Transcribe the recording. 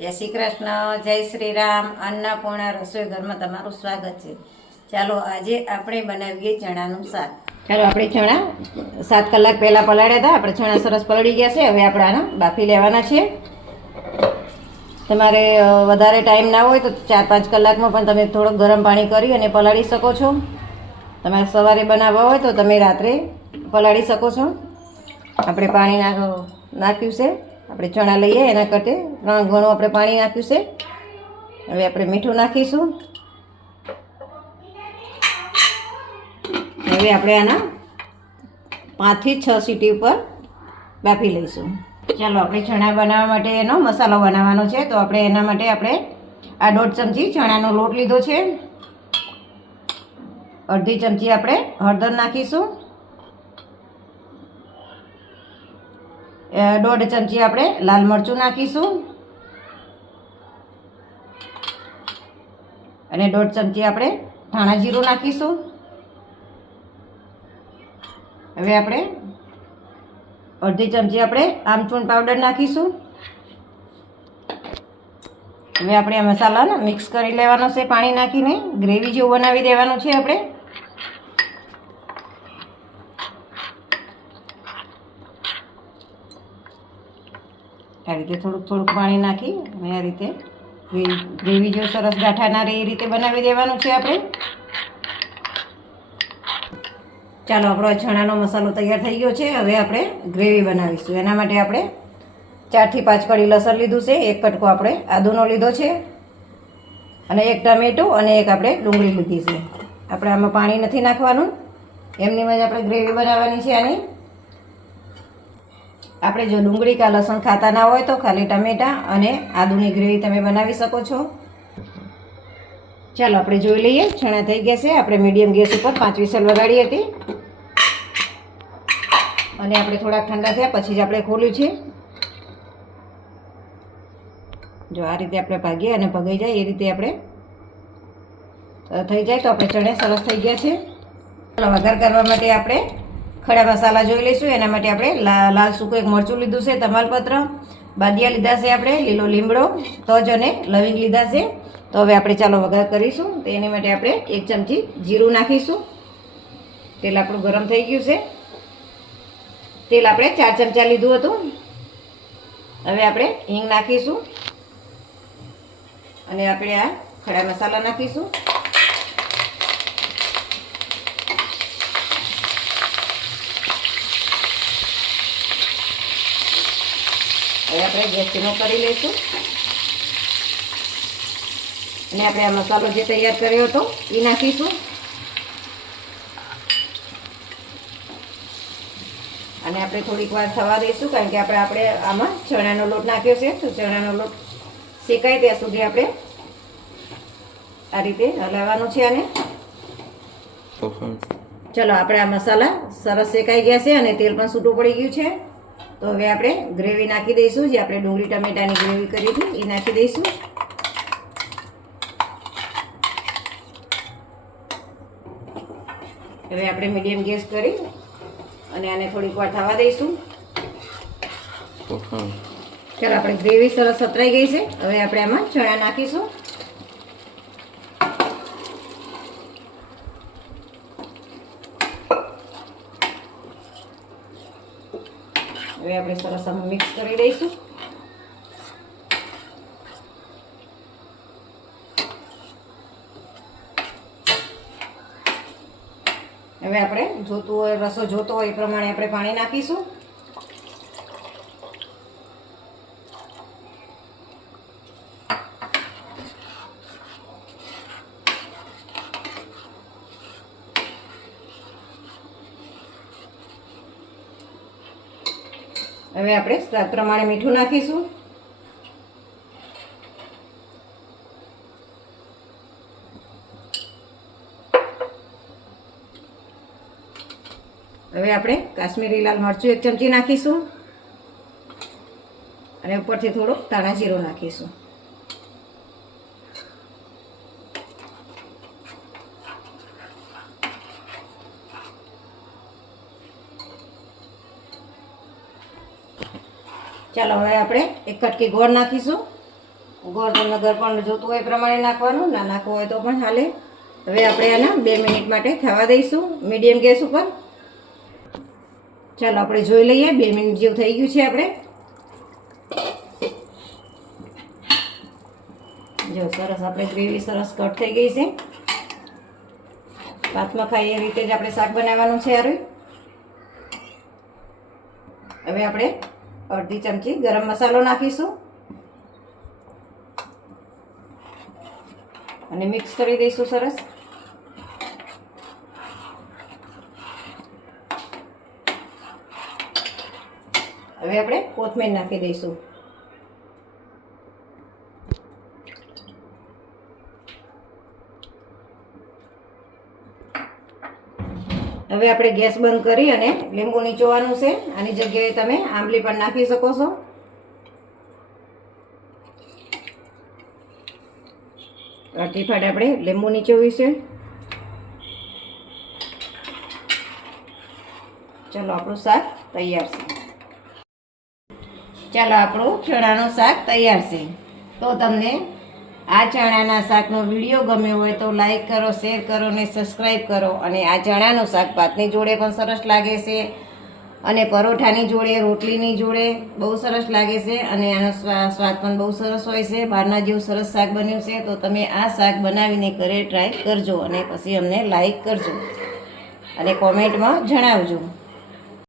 જય શ્રી કૃષ્ણ, જય શ્રી રામ. અન્નપૂર્ણા રસોઈ ઘરમાં તમારું સ્વાગત છે. ચાલો, આજે આપણે બનાવીએ ચણાનું શાક. ચાલો, આપણે ચણા સાત કલાક પહેલાં પલાળ્યા હતા. આપણે ચણા સરસ પલળી ગયા છે. હવે આપણે આના બાફી લેવાના છે. તમારે વધારે ટાઈમ ના હોય તો ચાર પાંચ કલાકમાં પણ તમે થોડુંક ગરમ પાણી કરી અને પલાળી શકો છો. તમારે સવારે બનાવવા હોય તો તમે રાત્રે પલાળી શકો છો. આપણે પાણી નાખ, નાખ્યું છે. આપણે ચણા લઈએ, એના કરતે ત્રણ ઘણું આપણે પાણી નાખ્યું છે. હવે આપણે મીઠું નાખીશું. હવે આપણે આના પાંચથી છ સીટી ઉપર બાફી લઈશું. ચાલો, આપણે ચણા બનાવવા માટે એનો મસાલો બનાવવાનો છે. તો આપણે એના માટે આપણે આ દોઢ ચમચી ચણાનો લોટ લીધો છે. અડધી ચમચી આપણે હળદર નાખીશું. દોઢ ચમચી આપણે લાલ મરચું નાખીશું. અને દોઢ ચમચી આપણે ધાણા જીરું નાખીશું. હવે આપણે અડધી ચમચી આપણે આમચૂણ પાવડર નાખીશું. હવે આપણે આ મસાલાને મિક્સ કરી લેવાનો છે પાણી નાખીને. ગ્રેવી જેવું બનાવી દેવાનું છે આપણે. આ રીતે થોડુંક થોડુંક પાણી નાખી અને આ રીતે ગ્રેવી જો સરસ ગાંઠા ના રહે એ રીતે બનાવી દેવાનું છે આપણે. ચાલો, આપણો ચણાનો મસાલો તૈયાર થઈ ગયો છે. હવે આપણે ગ્રેવી બનાવીશું. એના માટે આપણે ચારથી પાંચ કળી લસણ લીધું છે. એક કટકો આપણે આદુનો લીધો છે. અને એક ટમેટું અને એક આપણે ડુંગળી લીધી છે. આપણે આમાં પાણી નથી નાખવાનું. એમની જ આપણે ગ્રેવી બનાવવાની છે આની. આપણે જો ડુંગળી કા લસણ ખાતા ના હોય તો ખાલી ટમેટાં અને આદુની ગ્રેવી તમે બનાવી શકો છો. ચાલો, આપણે જોઈ લઈએ. ચણા થઈ ગયા છે. આપણે મીડિયમ ગેસ ઉપર પાંચ વિસલ વગાડી હતી. અને આપણે થોડાક ઠંડા થયા, પછી જ આપણે ખોલ્યું છે. જો આ રીતે આપણે ભાગીએ અને ભગાઈ જાય, એ રીતે આપણે થઈ જાય. તો આપણે ચણે સરસ થઈ ગયા છે. ચાલો, વઘાર કરવા માટે આપણે ખડા મસાલા જોઈ લઈશું. એના માટે આપણે લાલ સૂકું એક મરચું લીધું છે, તમાલપત્ર. બાદિયા લીધા છે આપણે, લીલો લીમડો, તજ અને લવિંગ લીધા છે. તો હવે આપણે ચાલો વઘાર કરીશું. તો એની માટે આપણે એક ચમચી જીરું નાખીશું. તેલ આપણું ગરમ થઈ ગયું છે. તેલ આપણે ચાર ચમચા લીધું હતું. હવે આપણે હિંગ નાખીશું. અને આપણે આ ખડા મસાલા નાખીશું. હવે આપણે ગેસ ધીમો કરી લઈશું. અને આપણે આ મસાલો જે તૈયાર કર્યો હતો એ નાખીશું. અને આપણે થોડીક વાર થવા દઈશું કારણ કે આપણે આપણે આમાં ચણાનો લોટ નાખ્યો છે. તો ચણાનો લોટ શેકાય ત્યાં સુધી આપણે આ રીતે હલાવવાનું છે આને. ચલો આપણે આ મસાલા સરસ શેકાઈ ગયા છે અને તેલ પણ છૂટું પડી ગયું છે. તો હવે આપણે ગ્રેવી નાખી દઈશું. જે આપણે ડુંગળી ટમેટાની ગ્રેવી કરી હતી એ નાખી દઈશું. હવે આપણે મીડિયમ ગેસ કરી અને આને થોડીક વાર થવા દઈશું. ચાલો આપણે ગ્રેવી સરસ સતરાઈ ગઈ છે. હવે આપણે આમાં ચણા નાખીશું. હવે આપણે સરસ આમાં મિક્સ કરી દઈશું. હવે આપણે જોતું હોય, રસો જોતો હોય એ પ્રમાણે આપણે પાણી નાખીશું. હવે આપણે સ્વાદ પ્રમાણે મીઠું નાખીશું. હવે આપણે કાશ્મીરી લાલ મરચું એક ચમચી નાખીશું. અને ઉપરથી થોડો ધાણા જીરું નાખીશું. ચાલો, હવે આપણે એક કટકી ગોળ નાખીશું. ગોળ તમને ગરપણ જોતું હોય એ પ્રમાણે નાખવાનું, ના નાખવું હોય તો પણ હાલે. હવે આપણે આના બે મિનિટ માટે થવા દઈશું, મીડિયમ ગેસ ઉપર. ચાલો, આપણે જોઈ લઈએ, બે મિનિટ જેવું થઈ ગયું છે આપણે. જો, સરસ, આપણે ગ્રેવી સરસ કટ થઈ ગઈ છે. ભાતમાં ખાઈએ એ રીતે જ આપણે શાક બનાવવાનું છે યાર હવે આપણે અડધી ચમચી ગરમ મસાલો નાખીશું. અને મિક્સ કરી દઈશું સરસ. હવે આપણે કોથમીર નાખી દઈશું. હવે આપણે ગેસ બંધ કરી અને લીંબુ નીચોવાનું છે. આની જગ્યાએ તમે આંબલી પણ નાખી શકો છો. અડધી ફાટ આપણે લીંબુ નીચોવી છે. ચાલો, આપણું શાક તૈયાર છે. ચાલો, આપણું ચણાનું શાક તૈયાર છે. તો તમને આ ચણાના શાકનો વીડિયો ગમ્યો હોય તો લાઈક કરો શેર કરો ને સબસ્ક્રાઈબ કરો. અને આ ચણાનું શાક ભાતની જોડે પણ સરસ લાગે છે. અને પરોઠાની જોડે, રોટલીની જોડે બહુ સરસ લાગે છે. અને આનો સ્વા- સ્વાદ પણ બહુ સરસ હોય છે. બહારના જેવું સરસ શાક બન્યું છે, તો તમે આ શાક બનાવીને ઘરે ટ્રાય કરજો અને પછી અમને લાઈક કરજો. અને કોમેન્ટમાં જણાવજો.